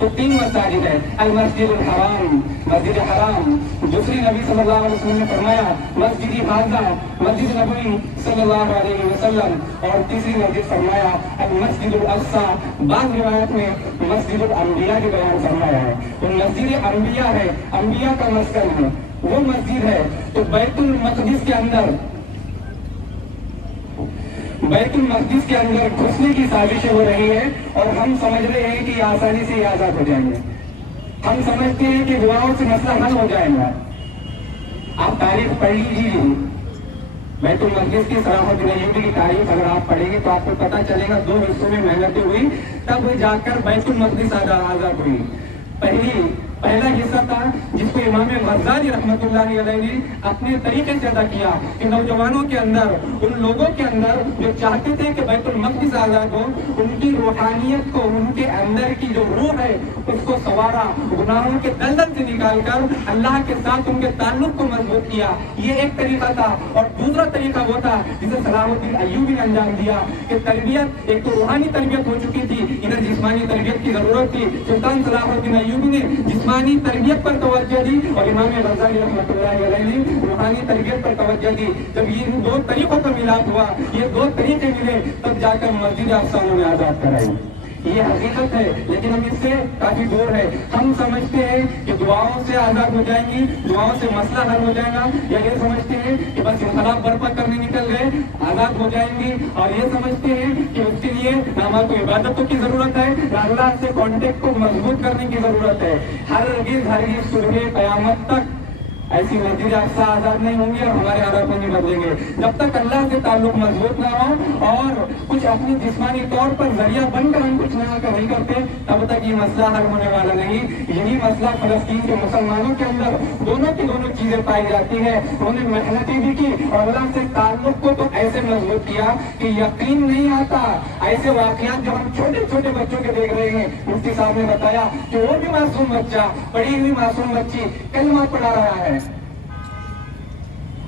تو 3 مساجد ہے، المسجد الحرام، مسجد حرام، دوسری نبی صلی اللہ علیہ وسلم نے فرمایا مسجد حاضہ، مسجد نبوی صلی اللہ علیہ وسلم، اور تیسری مسجد فرمایا المسجد الاقصی، بعض روایت میں مسجد الانبیاء کی بیان فرمایا ہے۔ تو مسجد انبیاء ہے، انبیاء کا مسکن ہے، وہ مسجد ہے۔ تو بیت المقدس کے اندر گھسنے کی سازشیں ہو رہی ہے، اور ہم سمجھ رہے ہیں کہ آسانی سے یہ آزاد ہو جائیں گے۔ ہم سمجھتے ہیں کہ دعاؤں سے مسئلہ حل ہو جائے گا۔ آپ تاریخ پڑھ لیجیے، بیت المقدس کی صلاح الدین ایوبی کی تاریخ اگر آپ پڑھیں گے تو آپ کو پتا چلے گا 2 حصوں میں محنتیں ہوئی، تب جا کر بیت المقدس آزاد ہوئی۔ پہلا حصہ تھا جس کو امام غزالی رحمۃ اللہ علیہ نے اپنے طریقے سے ادا کیا کہ نوجوانوں کے اندر، ان لوگوں کے اندر جو چاہتے تھے کہ بیت المقدس آزاد ہو، ان کی روحانیت کو، ان کے اندر کی جو روح ہے اس کو سنوارا، گناہوں کے دلدل سے نکال کر اللہ کے ساتھ ان کے تعلق کو مضبوط کیا۔ یہ ایک طریقہ تھا، اور دوسرا طریقہ وہ تھا جسے صلاح الدین ایوبی نے انجام دیا کہ تربیت، ایک تو روحانی تربیت ہو چکی تھی، ادھر جسمانی تربیت کی ضرورت تھی۔ سلطان صلاح الدین ایوبی نے جسمانی تربیت پر توجہ دی، اور امام غزالی رحمۃ اللہ علیہ نے روحانی تربیت پر توجہ دی۔ جب یہ 2 طریقوں کا ملاپ ہوا، یہ 2 طریقے ملے، تب جا کر مسجد اقصی نے آزاد کرائی۔ یہ حقیقت ہے، لیکن ہم اس سے کافی دور ہے۔ ہم سمجھتے ہیں کہ دعاؤں سے آزاد ہو جائیں گی، دعاؤں سے مسئلہ حل ہو جائے گا، یا یہ سمجھتے ہیں کہ بس انقلاب برپا کرنے نکل گئے آزاد ہو جائیں گی، اور یہ سمجھتے ہیں کہ اس کے لیے نہ ہمارے کو عبادتوں کی ضرورت ہے، نہ اللہ سے کانٹیکٹ کو مضبوط کرنے کی ضرورت ہے۔ ہرگز صبح قیامت تک ایسی مسجد اقصی آزاد نہیں ہوں گی، اور ہمارے حالات نہیں بدلیں گے جب تک اللہ سے تعلق مضبوط نہ ہو، اور کچھ اپنی جسمانی طور پر ذریعہ بن کر ہم کچھ نہ نہیں کرتے، تب تک یہ مسئلہ حل ہونے والا نہیں۔ یہی مسئلہ فلسطین کے مسلمانوں کے اندر دونوں کی دونوں چیزیں پائی جاتی ہے۔ انہوں نے محنتیں بھی کی، اور اللہ سے تعلق کو تو ایسے مضبوط کیا کہ یقین نہیں آتا۔ ایسے واقعات جو ہم چھوٹے چھوٹے بچوں کے دیکھ رہے ہیں، مفتی صاحب نے بتایا کہ وہ بھی معصوم بچہ، پڑھی ہوئی معصوم بچی کلمہ پڑھا رہا ہے،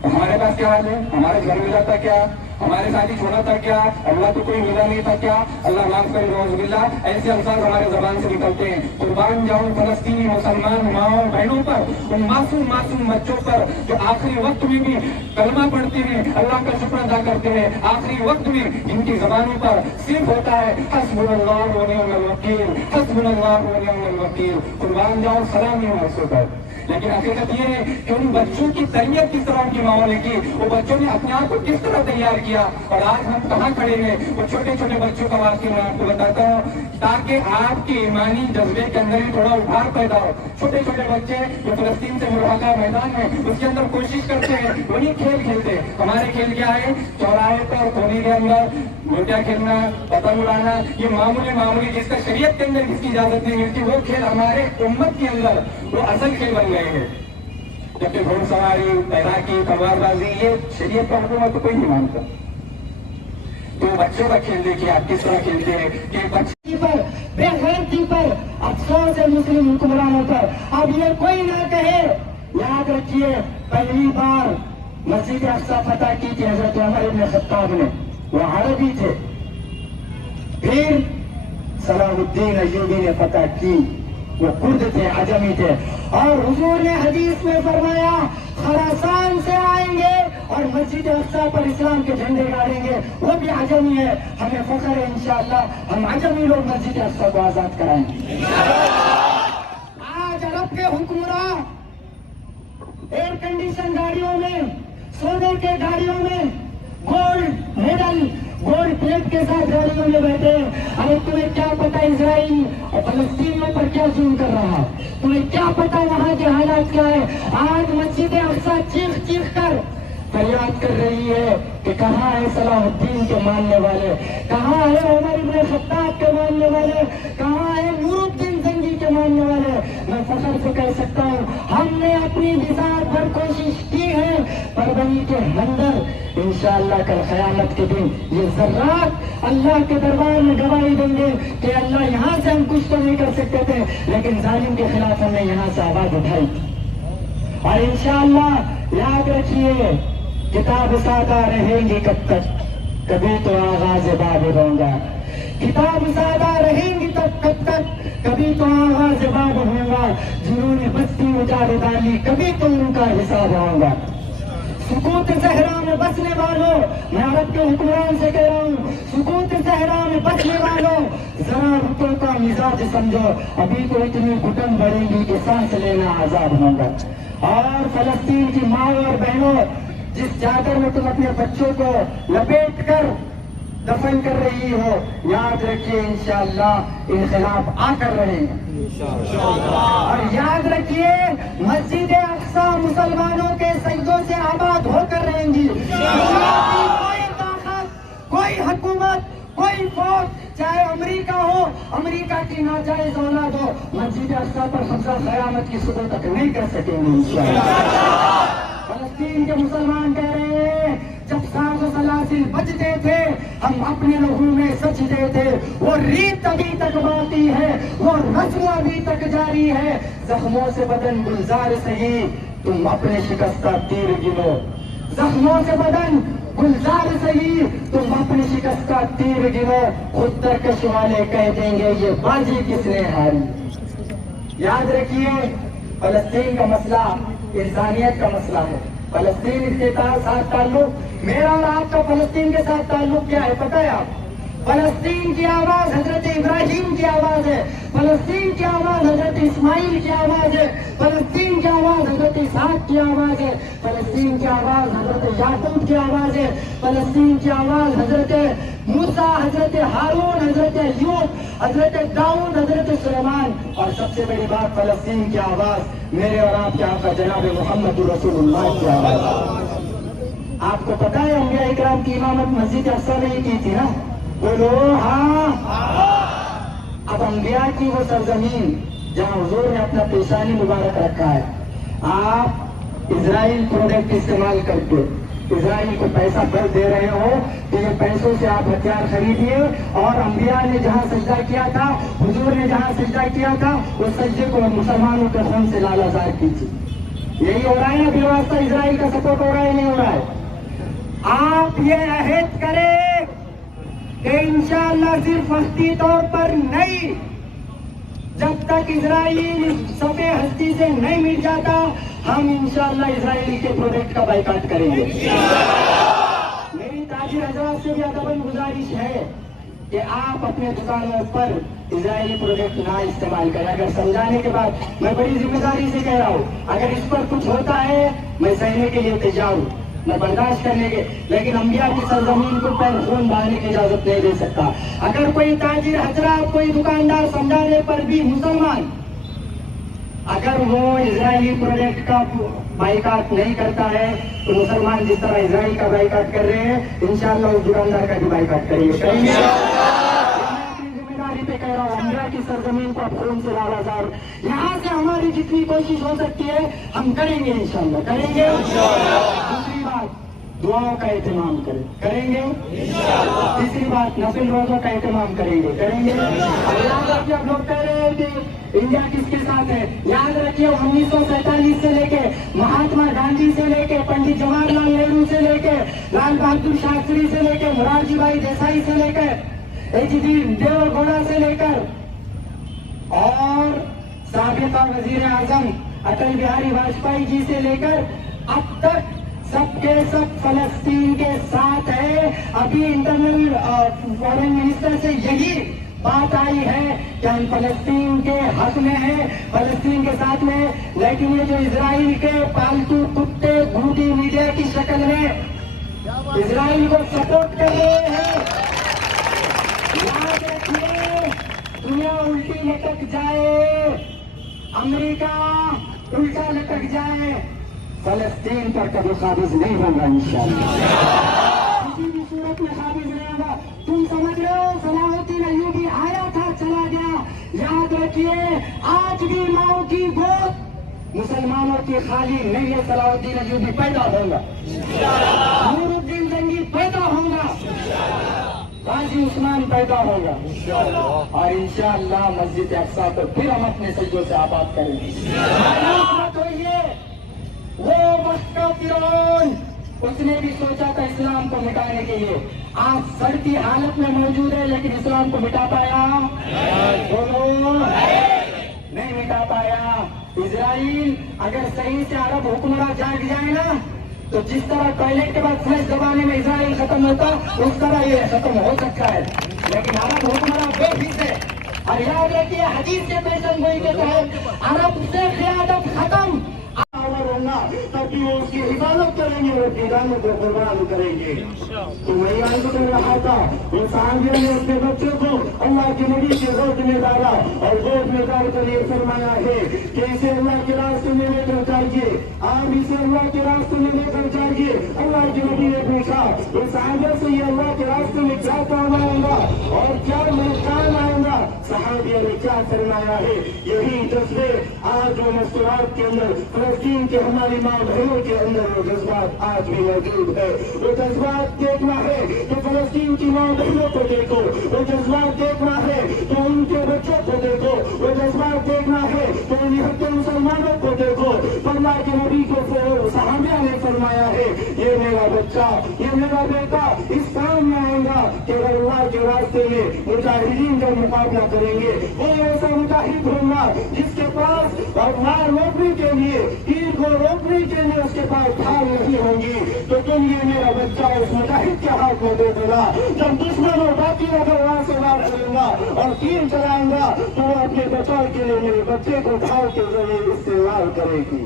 ہمارے پاس کیا حال ہے؟ ہمارے گھر ملا تھا کیا؟ ہمارے ساتھ ہی چھوڑا تھا کیا؟ اللہ تو کوئی ملا نہیں تھا کیا؟ اللہ معاف کرے، نعوذ باللہ، ایسے الفاظ ہمارے زبان سے نکلتے ہیں۔ قربان جاؤں فلسطینی مسلمان ماؤں بہنوں پر، ان معصوم بچوں پر جو آخری وقت میں بھی کلمہ پڑھتے ہیں، اللہ کا شکر ادا کرتے ہیں، آخری وقت میں جن کی زبانوں پر صرف ہوتا ہے حسبنا اللہ و نعم الوکیل، حسبنا اللہ و نعم الوکیل۔ قربان جاؤں سلام ہی محسوس ہے، لیکن حقیقت یہ ہے کہ ان بچوں کی تربیت کس طرح کی ماحول کی، وہ بچوں نے اپنے آپ کو کس طرح تیار کیا، اور آج ہم کہاں کھڑے ہیں۔ وہ چھوٹے چھوٹے بچوں کا واقعہ میں آپ کو بتاتا ہوں تاکہ آپ کے ایمانی جذبے کے اندر ہی تھوڑا ابھار پیدا ہو۔ چھوٹے چھوٹے بچے جو فلسطین سے ملحقہ میدان ہے اس کے اندر کوشش کرتے ہیں، وہی کھیل کھیلتے ہیں۔ ہمارے کھیل کیا ہے؟ چوراہے پر کونے کے اندر لوٹیا کھیلنا، پتنگ اڑانا، یہ معمولی جس کا شریعت کے اندر جس کی اجازت نہیں ملتی، وہ کھیل ہمارے امت کے اندر وہ اصل کھیل بن گئے ہیں۔ جبکہ گھوڑ سواری، تیراکی، تلوار بازی، یہ شریعت کا حکم تو کوئی نہیں مانتا۔ تو بچوں کا کھیل دیکھیے آپ کس طرح کھیلتے ہیں کہ بچے پر، بے غیرتی پر افسوس ہے مسلم حکمرانوں پر۔ اب یہ کوئی نہ کہے، یاد رکھیے پہلی بار مسجد اقصی فتح کی تھی حضرت عمر بن خطاب نے، وہ عربی تھے، پھر صلاح الدین ایوبی نے فتح کی، وہ کرد تھے، عجمی تھے، اور حضور نے حدیث میں فرمایا خراسان سے آئیں گے اور مسجد اقصی پر اسلام کے جھنڈے گاڑیں گے، وہ بھی عجمی ہے۔ ہمیں فخر ہے انشاءاللہ ہم عجمی لوگ مسجد اقصی کو آزاد کرائیں گے۔ آج عرب کے حکمراں ایئر کنڈیشن گاڑیوں میں، سونے کے گاڑیوں میں، گولڈ میڈل، گولڈ پلیٹ کے ساتھ گاڑیوں میں بیٹھے۔ ارے تمہیں کیا پتا اسرائیل اور فلسطینیوں پر کیا ظلم کر رہا ہے؟ تمہیں کیا پتا وہاں کے حالات کیا ہے؟ آج مسجد اقصی چیخ چیخ کر فریاد کر رہی ہے کہ کہاں ہے صلاح الدین کے ماننے والے، کہاں ہے عمر بن خطاب کے ماننے والے، کہاں ہے نور الدین زنگی کے ماننے والے۔ میں فخر سے کہہ سکتا ہوں ہم نے اپنی بساط پر کوشش کی ہے، پربنی کے اندر انشاءاللہ کل قیامت کے دن یہ ذرات اللہ کے دربار میں گواہی دیں گے کہ اللہ یہاں سے ہم کچھ تو نہیں کر سکتے تھے، لیکن ظالم کے خلاف ہم نے یہاں سے آواز اٹھائی، اور انشاءاللہ یاد رکھیے کتاب سادہ رہیں گی کب تک، کبھی تو آغاز باب ہوگا، کتاب زیادہ رہیں گی تب کب تک؟ کبھی تو آغاز باب ہوگا، جنہوں نے بستی اجاڑ ڈالی کبھی تو ان کا حساب ہوگا۔ سکوت صحرا میں بسنے والوں، میں عرب کے حکمران سے کہہ رہا ہوں، سکوت صحرا میں بسنے والوں ذرا رتوں کا مزاج سمجھو، ابھی تو اتنی گھٹن بڑھیں گی کہ سانس لینا عذاب ہوگا۔ اور فلسطین کی ماں اور بہنوں، جس چادر میں تم اپنے بچوں کو لپیٹ کر دفن کر رہی ہو، یاد رکھیے انشاءاللہ انقلاب آ کر رہے ہیں، اور یاد رکھیے مسجد اقصی مسلمانوں کے سجدوں سے آباد ہو کر رہیں گی۔ کوئی طاقت، کوئی حکومت، کوئی فوج، چاہے امریکہ ہو، امریکہ کی ناجائز اولاد ہو، مسجد اقصی پر قبضہ قیامت کی صبح تک نہیں کر سکیں گے انشاءاللہ۔ فلسطین کے مسلمان کہہ رہے ہیں جب ساز و سلاسل بجتے تھے ہم اپنے لہو میں سجدے تھے، وہ ریت ابھی تک باقی ہے، وہ رسم ابھی تک جاری ہے، زخموں سے بدن گلزار سہی تم اپنے شکستہ تیر گنو، زخموں سے بدن گلزار سہی تم اپنے شکستہ تیر گنو، خود ترکش والے کہہ دیں گے یہ بازی کس نے ہاری۔ یاد رکھیے فلسطین کا مسئلہ انسانیت کا مسئلہ ہے، فلسطین کے ساتھ تعلق، میرا اور آپ کا فلسطین کے ساتھ تعلق کیا ہے پتہ ہے آپ؟ فلسطین کی آواز حضرت ابراہیم کی آواز ہے، فلسطین کی آواز حضرت اسماعیل کی آواز ہے، فلسطین کی آواز حضرت اسحاق کی آواز ہے، فلسطین کی آواز حضرت یعقوب کی آواز ہے، فلسطین کی آواز حضرت موسیٰ، حضرت ہارون، حضرت ایوب، حضرت داؤد، حضرت سلیمان، اور سب سے بڑی بات فلسطین کی آواز میرے اور آپ کے آقا جناب محمد رسول اللہ کی آواز۔ آپ کو پتا ہے انبیاء اکرام کی امامت مسجد اقصی میں ہی کی تھی نا؟ بولو ہاں۔ اب انبیاء کی وہ سرزمین جہاں حضور نے اپنا پیشانی مبارک رکھا ہے، آپ اسرائیل پروڈکٹ استعمال کر کے اسرائیل کو پیسہ بل دے رہے ہو کہ یہ پیسوں سے آپ ہتھیار خریدیے، اور انبیاء نے جہاں سجدہ کیا تھا، حضور نے جہاں سجدہ کیا تھا، اس سجدے کو مسلمانوں کے خون سے لالازار کیجیے۔ یہی ہو رہا ہے نا بالواسطہ اسرائیل کا سپورٹ ہو رہا ہے نہیں ہو رہا ہے؟ آپ یہ عہد کریں کہ انشاءاللہ صرف وقتی طور پر نہیں، جب تک اسرائیل صفحے ہستی سے نہیں مٹ جاتا ہم انشاءاللہ اسرائیل کے پروڈکٹ کا بائیکاٹ کریں گے۔ میری تاجر حضرات سے بھی ادباً گزارش ہے کہ آپ اپنے دکانوں پر اسرائیلی پروڈکٹ نہ استعمال کریں۔ اگر سمجھانے کے بعد میں بڑی ذمہ داری سے کہہ رہا ہوں، اگر اس پر کچھ ہوتا ہے میں سہنے کے لیے تیار ہوں، میں برداشت کرنے کے، لیکن انبیاء کی سرزمین کو پیر خون بہانے کی اجازت نہیں دے سکتا۔ اگر کوئی تاجر حضرات، کوئی دکاندار سمجھانے پر بھی مسلمان اگر وہ اسرائیلی پروڈکٹ کا بائیکاٹ نہیں کرتا ہے تو مسلمان جس طرح اسرائیل کا بائیکاٹ کر رہے ہیں انشاءاللہ اس دکاندار کا بھی بائیکاٹ کریں گے۔ ذمہ داری پہ کہہ رہا ہوں، انبیاء کی سرزمین کو خون سے لالازار، یہاں سے ہماری جتنی کوشش ہو سکتی ہے ہم کریں گے انشاءاللہ، کریں گے۔ دوسری بات دعاؤں کا اہتمام کریں گے۔ تیسری بات نفل روزوں کا اہتمام کریں گے۔ یاد رکھیے اب لوگ کہہ رہے ہیں کہ انڈیا کس کے ساتھ ہے، یاد رکھیے 1947 سے لے کے مہاتما گاندھی سے لے کے پنڈت جواہر لال نہرو سے لے کے لال بہادر شاستری سے لے کے مرارجی بھائی دیسائی سے لے کر ایچ ڈی دیو گوڑا سے لے کر اور سابقہ وزیر اعظم اٹل بہاری واجپئی جی سے لے کر اب تک سب کے سب فلسطین کے ساتھ ہے۔ ابھی انٹرنل فارن منسٹر سے یہی بات آئی ہے کہ ہم فلسطین کے حق میں ہیں، فلسطین کے ساتھ میں، لیکن یہ جو اسرائیل کے پالتو کتے گھوٹی میڈیا کی شکل میں اسرائیل کو سپورٹ کر رہے ہیں، یاد رکھیے دنیا الٹی لٹک جائے، امریکہ الٹا لٹک جائے، فلسطین پر کبھی قابض نہیں ہوگا انشاءاللہ، کسی بھی صورت میں قابض نہیں ہوگا۔ تم سمجھ رہے ہو صلاح الدین ایوبی آیا تھا چلا گیا، یاد رکھیے آج بھی ماؤں کی گود مسلمانوں کی خالی نہیں ہے، صلاح الدین ایوبی پیدا ہوگا، نور الدین زنگی پیدا ہوگا، غازی عثمان پیدا ہوگا، اور انشاءاللہ مسجد اقصی کو پھر ہم اپنے سجدوں سے آباد کریں گے۔ وہ وقت کا فرعون اس نے بھی سوچا تھا اسلام کو مٹانے کے لیے. آج سڑتی حالت میں موجود ہے لیکن اسلام کو مٹا پایا؟ بولو نہیں مٹا پایا. اسرائیل اگر صحیح سے عرب حکمراں جاگ جائے نا تو جس طرح ٹوائلٹ کے بعد فلش دبانے میں اسرائیل ختم ہوتا اس طرح یہ ختم ہو سکتا ہے. لیکن عرب حکمراں بے فکر ہے. اور یاد رکھیے حدیث کے پیشن گوئی کے تحت عرب سے قیادت ختم. تبھی وہ اس کی حفاظت کریں گے اور اپنی جانوں کو قربان کریں گے. تو میں عرض کر رہا تھا وہ صحابیوں نے اپنے بچوں کو اللہ کے نبی کے گود میں ڈالا اور گود میں ڈال کر یہ فرمایا ہے کہ اسے اللہ کے راستے میں لے کر جائیے. آپ اسے اللہ کے راستے میں لے کر جائیے. اللہ کے نبی نے پوچھا وہ صحابہ سے یہ اللہ کے راستے میں کیا کام آئے گا اور کیا نقصان آئے گا؟ صحابیوں نے کیا فرمایا ہے؟ یہی جذبے آج وہ مستورات کے اندر فلسطین کے ہماری ماں بہنوں کے اندر وہ جذبات آج بھی موجود ہے. وہ جذبات دیکھنا ہے تو فلسطین کی ماں بہنوں کو دیکھو. وہ جذبات دیکھنا ہے تو ان کے بچوں کو دیکھو. وہ جذبات دیکھنا ہے تو نہتے مسلمانوں کو دیکھو. اللہ کے نبی کو صحابہ نے فرمایا ہے یہ میرا بچہ یہ میرا بیٹا اس کام میں آئے گا کہ اگر اللہ کے راستے میں مجاہدین کا مقابلہ کریں گے. کوئی ایسا مجاہد ہوگا جس کے پاس مال روکنے کے لیے تیر کو روکنے کے لیے اس کے پاس ڈھال نہیں ہوں گی تو تم یہ میرا بچہ اس مجاہد کے ہاتھ میں دے دینا. جب دشمن اور باقی اگر وہاں سے وار کرے گا اور تیر چلائیں گا تو وہ اپنے بچاؤ کے لیے میرے بچے کو ڈھال کے ذریعے استعمال کرے گی.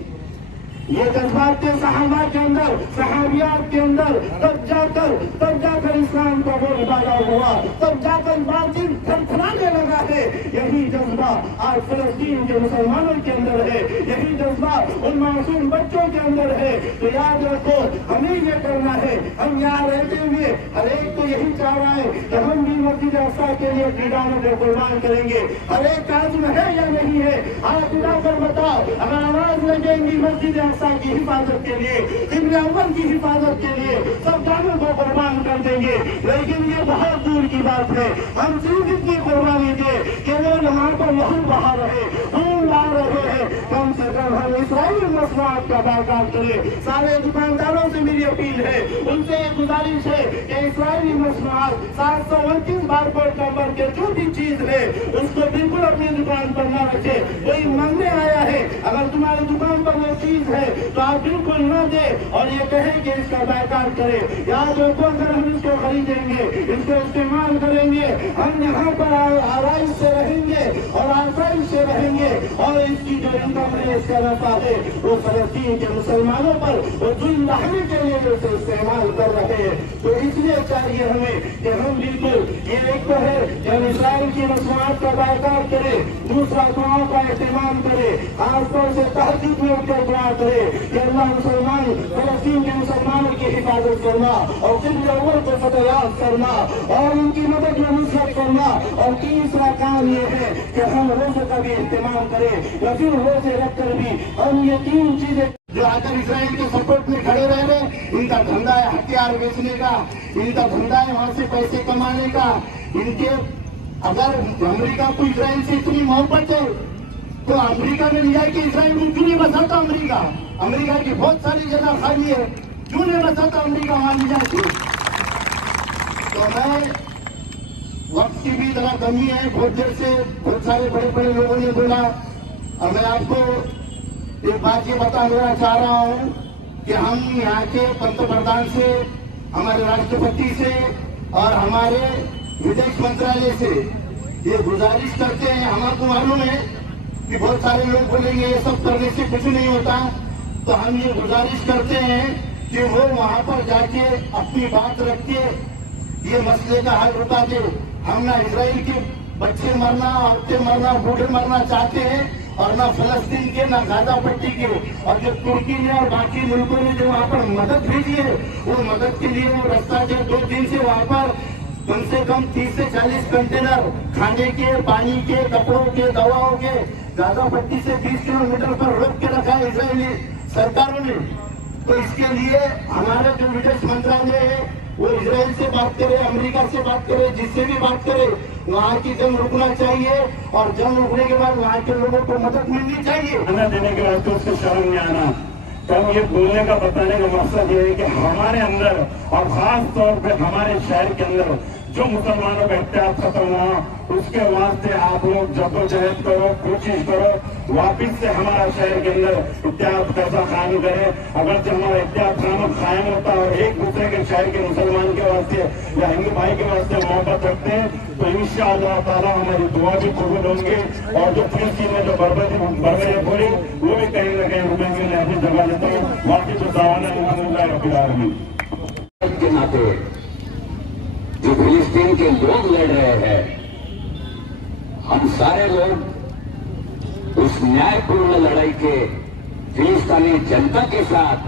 یہ جذبات کے صحابہ کے اندر صحابیات کے اندر تب جا کر اسلام کا بول بالا ہوا. تب جا کر باطل تھرتھرانے لگا ہے. یہی جذبہ آج فلسطین کے مسلمانوں کے اندر ہے. یہی جذبہ ان معصوم بچوں کے اندر ہے. تو یاد رکھو ہمیں یہ کرنا ہے. ہم یہاں رہتے ہوئے ہر ایک کو یہی چاہ رہا ہے کہ ہم بھی مسجد اقصی کے لیے اپنی جانوں کو قربان کریں گے. ہر ایک کا عزم ہے یا نہیں ہے؟ آپ اٹھا کر بتاؤ. اگر آواز لگیں گی مسجد کی حفاظت کے لیے قبلہ اول کی حفاظت کے لیے سب جانوں کو قربان کر دیں گے. لیکن یہ بہت دور کی بات ہے. ہم صرف اتنی قربانی دیں کہ وہ یہاں پر لہو بہا رہے خون لا رہے ہیں. کم سے کم ہم اسرائیلی مصنوعات کا بائیکاٹ کریں. سارے دکانداروں سے میری اپیل ہے ان سے ایک گزارش ہے کہ اسرائیلی مصنوعات 729 بارکوڈ نمبر کے جو بھی چیز ہے اس کو بالکل اپنی دکان پر نہ رکھے. کوئی مانگنے آیا ہے اگر تمہاری دکان پر وہ چیز ہے تو آپ بالکل نہ دیں اور یہ کہیں کہ اس کا بائیکاٹ کریں. یاد رکھو اگر ہم اس کو خریدیں گے اس کو استعمال کریں گے ہم یہاں پر آرائش سے رہیں گے اور آسائش سے رہیں گے اور اس کی جو انکم ہے اس کا نفع ہے وہ فلسطین کے مسلمانوں پر وہ ظلم ڈھانے کے لیے اسے استعمال کر رہے ہیں. تو اس لیے چاہیے ہمیں کہ ہم بالکل یہ ایک تو ہے کہ ہم اسرائیل کی مصنوعات کا بائیکاٹ کریں. دوسرا دعاؤں کا اہتمام کرے. خاص طور سے تہجد میں اٹھ کر دعا کرے کہ اللہ مسلمان فلسطین کے مسلمانوں کی حفاظت کرنا اور قبلہ اول کو فتح یاب کرنا اور ان کی مدد میں نصرت کرنا. اور تیسرا کام یہ ہے کہ ہم روزے کا بھی اہتمام کریں یا پھر روزے رکھ کر بھی ہم یہ تین چیزیں جو آ کر اسرائیل کے سپورٹ میں کھڑے رہ رہے ان کا دھندا ہے ہتھیار بیچنے کا. ان کا دھندا ہے وہاں سے پیسے کمانے کا. ان کے اگر امریکہ کو اسرائیل سے اتنی محبت ہے تو امریکہ میں لے جائے کہ اسرائیل کو کیوں نہیں بساتا؟ امریکہ کی بہت ساری جگہ خالی ہے کیوں نہیں بساتا امریکہ وہاں لے جائے؟ تو میں وقت کی بھی ذرا کمی ہے. بہت دیر سے بہت سارے بڑے بڑے لوگوں نے بولا اور میں آپ کو ایک بات یہ بتانا چاہ رہا ہوں کہ ہم یہاں کے پنت پردھان سے ہمارے راشٹرپتی سے اور ہمارے ودیش منترالیہ سے یہ گزارش کرتے ہیں. ہمارے کو معلوم ہے کہ بہت سارے لوگ بولیں گے یہ سب کرنے سے کچھ نہیں ہوتا. تو ہم یہ گزارش کرتے ہیں کہ وہ وہاں پر جا کے اپنی بات رکھ کے یہ مسئلے کا حل بتا دے. ہم نہ اسرائیل کے بچے مرنا عورتیں مرنا بوڑھے مرنا چاہتے ہیں اور نہ فلسطین کے نہ غزہ پٹی کے. اور جو ترکی نے اور باقی ملکوں نے جو وہاں پر مدد بھیجی ہے وہ مدد کے لیے وہ رستہ جو 2 دن سے وہاں پر کم سے کم 30 سے 40 کنٹینر کھانے کے پانی کے کپڑوں کے دواؤں کے غزہ پٹی سے 20 کلومیٹر پر روک کے رکھا ہے اسرائیلی سرکاروں نے. تو اس کے لیے ہمارا جو ودیش منترالیہ ہے وہ اسرائیل سے بات کرے امریکہ سے بات کرے جس سے بھی بات کرے وہاں کی جنگ رکنا چاہیے اور جنگ رکنے کے بعد وہاں کے لوگوں کو مدد ملنی چاہیے. دینے کے بعد تو اس کو شرم نہیں آنا. تو ہم یہ بولنے کا بتانے کا مقصد یہ ہے کہ ہمارے اندر اور خاص طور پہ ہمارے شہر کے اندر جو مسلمانوں کا احتیاط ختم ہوا اس کے واسطے آپ لوگ جدوجہد کرو، کوشش کرو واپس سے ہمارا شہر کے اندر احتیاط کیسا قائم کرے. اگر جو ہمارا احتیاط قائم ہوتا ہے اور ایک دوسرے کے شہر کے مسلمان کے واسطے یا ہندو بھائی کے واسطے محبت رکھتے ہیں تو انشاءاللہ تعالیٰ ہماری دعا بھی قبول ہوں گے اور جو فلسطین میں جو بربریاں پوری وہ بھی کہیں نہ کہیں رکیں گے. میں اپنی جگہ لیتا ہوں. باقی تو دعوانا الحمدللہ رب العالمین. کے ناطے جو فلسطین کے لوگ لڑ رہے ہیں، ہم سارے لوگ اس نیائے پورن لڑائی کے فلسطینی جنتا کے ساتھ،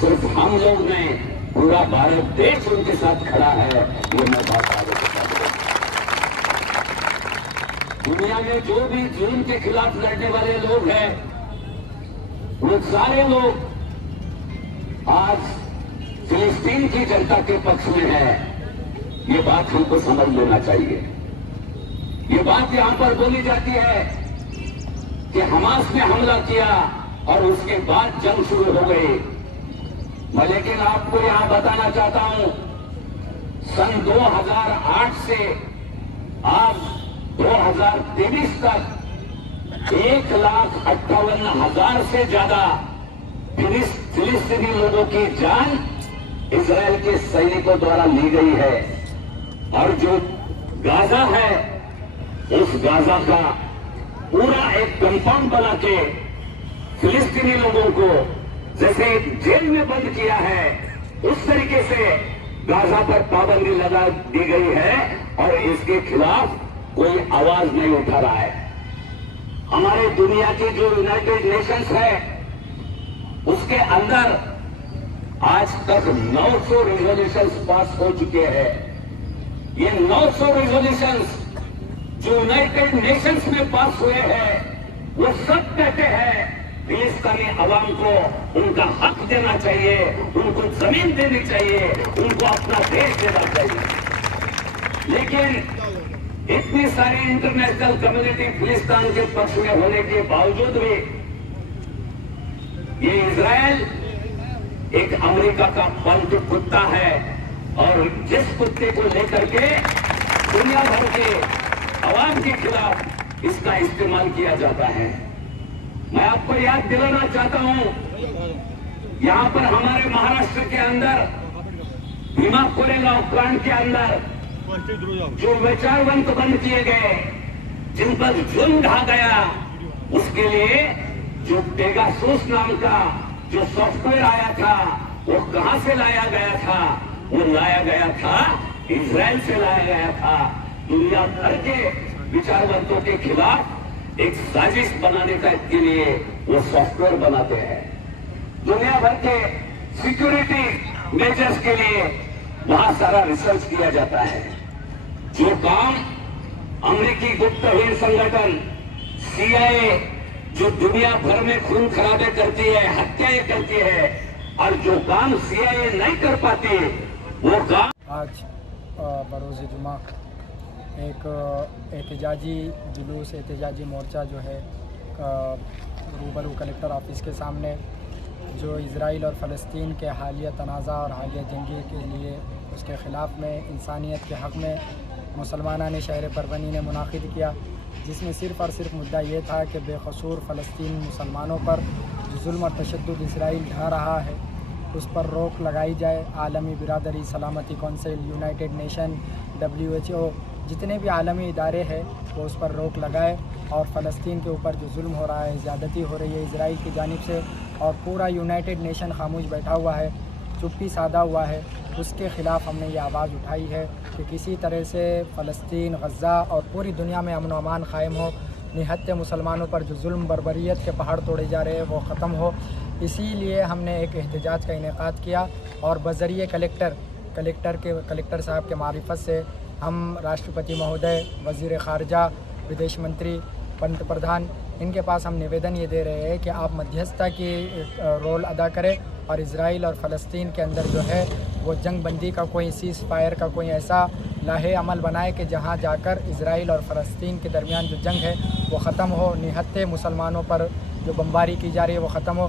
صرف ہم لوگ نہیں پورا بھارت دیش ان کے ساتھ کھڑا ہے. یہ میں بات آگے بتا دوں. دنیا میں جو بھی ظلم کے خلاف لڑنے والے لوگ ہیں وہ سارے لوگ آج فلسطین کی جنتا کے پکش میں ہے. یہ بات ہم کو سمجھ لینا چاہیے. یہ بات یہاں پر بولی جاتی ہے کہ حماس نے حملہ کیا اور اس کے بعد جنگ شروع ہو گئی. میں لیکن آپ کو یہاں بتانا چاہتا ہوں سن 2008 سے آج 2023 تک 1,58,000 سے زیادہ فلسطینی لوگوں کی جان اسرائیل کے سینکوں دوارا لی گئی ہے. اور جو غازہ ہے اس غازہ کا پورا ایک کمپاؤنڈ بنا کے فلسطینی لوگوں کو جیسے جیل میں بند کیا ہے اس طریقے سے غازہ پر پابندی لگا دی گئی ہے اور اس کے خلاف کوئی آواز نہیں اٹھا رہا ہے. ہمارے دنیا کی جو یونائٹڈ نیشنز ہے اس کے اندر آج تک 900 ریزولوشنز پاس ہو چکے ہیں. یہ 900 ریزولوشنز جو یونائٹڈ نیشنز میں پاس ہوئے ہیں وہ سب کہتے ہیں فلسطینی عوام کو ان کا حق دینا چاہیے، ان کو زمین دینی چاہیے، ان کو اپنا دیش دینا چاہیے. لیکن اتنی ساری انٹرنیشنل کمیونٹی فلسطین کے پکش میں ہونے کے باوجود بھی یہ اسرائیل ایک امریکہ کا پلٹ کتا ہے اور جس کتے کو لے کر کے دنیا بھر کے عوام کے خلاف اس کا استعمال کیا جاتا ہے. میں آپ کو یاد دلانا چاہتا ہوں یہاں پر ہمارے مہاراشٹر کے اندر بھیما کوریگاؤں پلانٹ کے اندر جو وچارونت بند کیے گئے، جن پر ظلم ڈھا گیا، اس کے لیے جو پیگاسوس نام کا جو سافٹ ویئر آیا تھا وہ کہاں سے لایا گیا تھا؟ وہ لایا گیا تھا اسرائیل سے لایا گیا تھا. دنیا بھر کے وچارونتوں کے خلاف ایک سازش بنانے کے لیے وہ سافٹ ویئر بناتے ہیں. دنیا بھر کے سیکیورٹی میجرز کے لیے بہت سارا ریسرچ کیا جاتا ہے. جو کام امریکی گپتہیر سنگھٹن CIA جو دنیا بھر میں خون خرابے کرتی ہے، ہتیایں کرتی ہے، اور جو کام CIA نہیں کر پاتی وہ کام. آج بروز جمعہ ایک احتجاجی جلوس، احتجاجی مورچہ جو ہے روبرو کلکٹر آفس کے سامنے جو اسرائیل اور فلسطین کے حالیہ تنازع اور حالیہ جنگی کے لیے اس کے خلاف میں انسانیت کے حق میں مسلمانان شہر پربنی نے منعقد کیا، جس میں صرف اور صرف مدعا یہ تھا کہ بے قصور فلسطین مسلمانوں پر جو ظلم اور تشدد اسرائیل ڈھا رہا ہے اس پر روک لگائی جائے. عالمی برادری، سلامتی کونسل، یونائٹڈ نیشن، WHO، جتنے بھی عالمی ادارے ہیں وہ اس پر روک لگائے اور فلسطین کے اوپر جو ظلم ہو رہا ہے، زیادتی ہو رہی ہے اسرائیل کی جانب سے اور پورا یونائٹڈ نیشن خاموش بیٹھا ہوا ہے، چپی سادہ ہوا ہے، اس کے خلاف ہم نے یہ آواز اٹھائی ہے کہ کسی طرح سے فلسطین، غزہ اور پوری دنیا میں امن و امان قائم ہو. نہتے مسلمانوں پر جو ظلم بربریت کے پہاڑ توڑے جا رہے ہیں وہ ختم ہو. اسی لیے ہم نے ایک احتجاج کا انعقاد کیا اور بذریعہ کلکٹر صاحب کے معرفت سے ہم راشٹرپتی مہودے، وزیر خارجہ، ودیش منتری، پنت پردھان، ان کے پاس ہم نویدن یہ دے رہے ہیں کہ آپ مدھیستہ کی رول ادا کریں اور اسرائیل اور فلسطین کے اندر جو ہے وہ جنگ بندی کا کوئی سیز فائر کا کوئی ایسا لاہے عمل بنائے کہ جہاں جا کر اسرائیل اور فلسطین کے درمیان جو جنگ ہے وہ ختم ہو، نہتے مسلمانوں پر جو بمباری کی جا رہی ہے وہ ختم ہو.